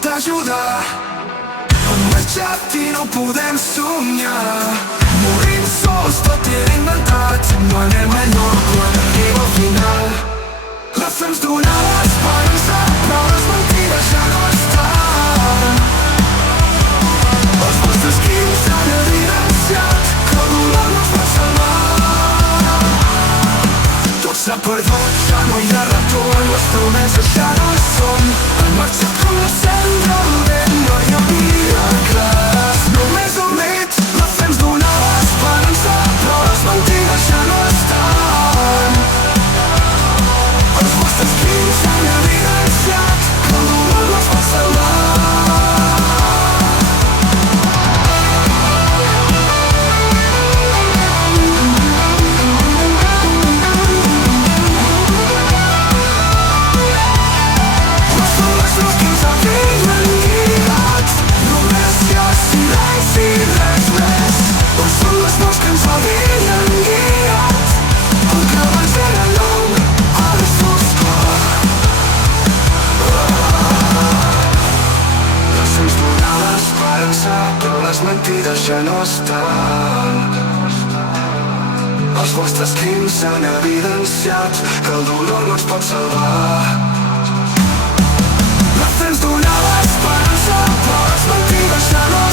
pot ajudar. Hem marxat i no podem somiar. Morim sols, tot era inventat. No anem enlloc quan arriba al final. La fe ens donava esperança, però les mentides ja no estan. Els vostres crims han evidenciat que el dolor no es pot salvar. Tot s'ha perdut, ja no hi ha retorn. Les promeses ja no hi són. Han marxat com la cendra al vent. No hi ha miracles, només un mit. La fe ens donava esperança, però les mentides ja no estan. Els vostres crims han evidenciat que el dolor no es pot salvar. Però les mentides ja no estan. Els vostres crims han evidenciat que el dolor no ens pot salvar. La fe ens donava esperança, però les mentides ja no